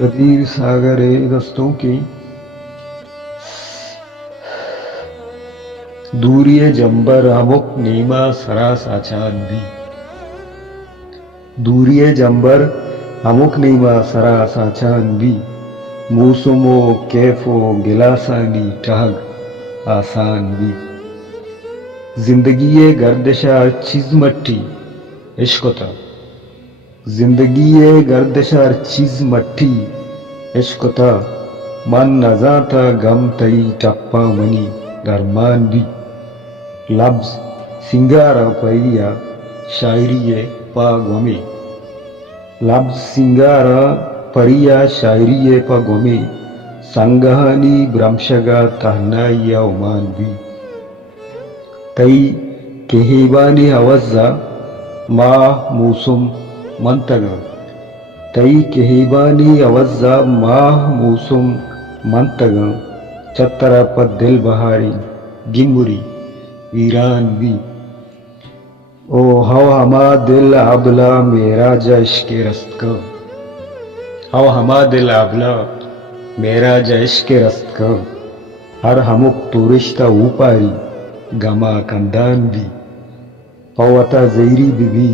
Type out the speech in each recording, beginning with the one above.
कदीर सागर रस्तों की दूरिये जंबर अमुक नीमा सरा साचांदी दूरिये जंबर अमुक नीमा सरा साचांदी मौसमो कैफो गिलासानी टहग आसान भी जिंदगी गर्दिशा चीज मट्टी इश्कता जिंदगी गर्दिशा चीज मट्टी इश्कता मन नजाता गम तई टप्पा मनी दरमान भी लफ्ज सिंगारा परिया शायरी पा गोमे लफ्ज सिंगारा परिया शायरी पा गोमे संगहानी ब्रह्मशगा तहनाइया उमान भी तई केहेबानी हवज़ा माह मौसम मंतगा तई केहेबानी अवज़ा माह मौसम मंतगा चतरा पर दिल बहारी गिमुरी वीरान भी ओ हव हमा दिल आबला मेरा जश के रस्त का हव हमा दिल आबला मेरा जश के रस्त का हर हमुक तो रिश्ता ऊपारी गमा कंदान भी पवता जैरी बिबी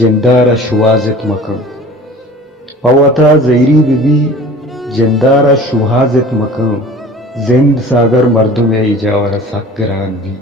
जंदारा शुवाजत मकम पवता जैरी बिबी जंदारा शुहाजत मकम जिंद सागर मर्द में इजावर सकरान भी